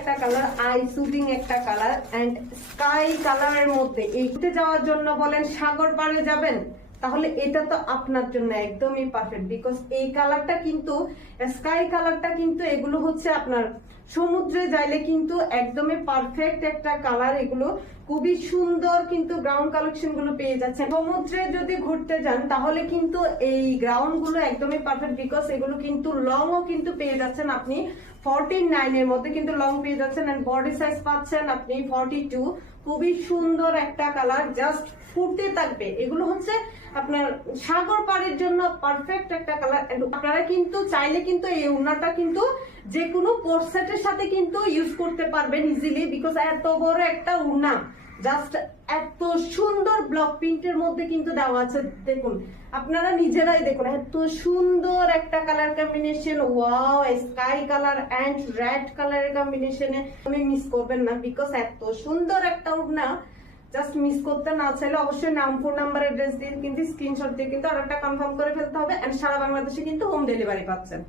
একটা colour, I soothing একটা colour and sky কালারের মধ্যে এইতে যাওয়ার জন্য বলেন সাগর পাড়ে যাবেন, তাহলে এটা তো আপনার জন্য একদমই পারফেক্ট। বিকজ এই কালারটা কিন্তু স্কাই কালারটা কিন্তু এগুলো হচ্ছে আপনার সমুদ্রে যাইলে কিন্তু একদমই পারফেক্ট একটা কালার। এগুলো খুবই সুন্দর কিন্তু গ্রাউন্ড কালেকশন গুলো পেয়ে যাচ্ছেন। সমুদ্রে যদি ঘুরতে যান তাহলে কিন্তু এই গ্রাউন্ড গুলো একদমই পারফেক্ট, বিকজ এগুলো কিন্তু লং ও কিন্তু পেয়ে যাচ্ছেন আপনি 49 এর মধ্যে কিন্তু লং পেয়ে যাচ্ছেন এন্ড বডি সাইজ পাচ্ছেন আপনি 42। খুবই সুন্দর একটা কালার, জাস্ট ফুটে থাকবে। এগুলো হচ্ছে আপনার সাগর পাড়ের জন্য পারফেক্ট একটা কালার। আপনারা কিন্তু চাইলে কিন্তু এই ওড়নাটা কিন্তু যে কোনো কোট সেটের সাথে কিন্তু ইউজ করতে পারবেন ইজিলি, বিকজ এত বড় একটা ওড়না, জাস্ট এত সুন্দর ব্লক প্রিন্টের মধ্যে কিন্তু দেওয়া আছে। দেখুন আপনারা নিজেরাই দেখুন এত সুন্দর একটা colour combination. Wow, sky colour and red কালারের কম্বিনেশনে আমি মিস করবেন না, বিকজ এত সুন্দর একটা ওড়না জাস্ট মিস করতে না চাইলে অবশ্যই নাম, ফোন নাম্বার, অ্যাড্রেস দিয়ে কিন্তু স্ক্রিনশট দিয়ে কিন্তু অর্ডারটা কনফার্ম করে ফেলতে হবে এন্ড সারা বাংলাদেশে কিন্তু হোম ডেলিভারি পাচ্ছেন।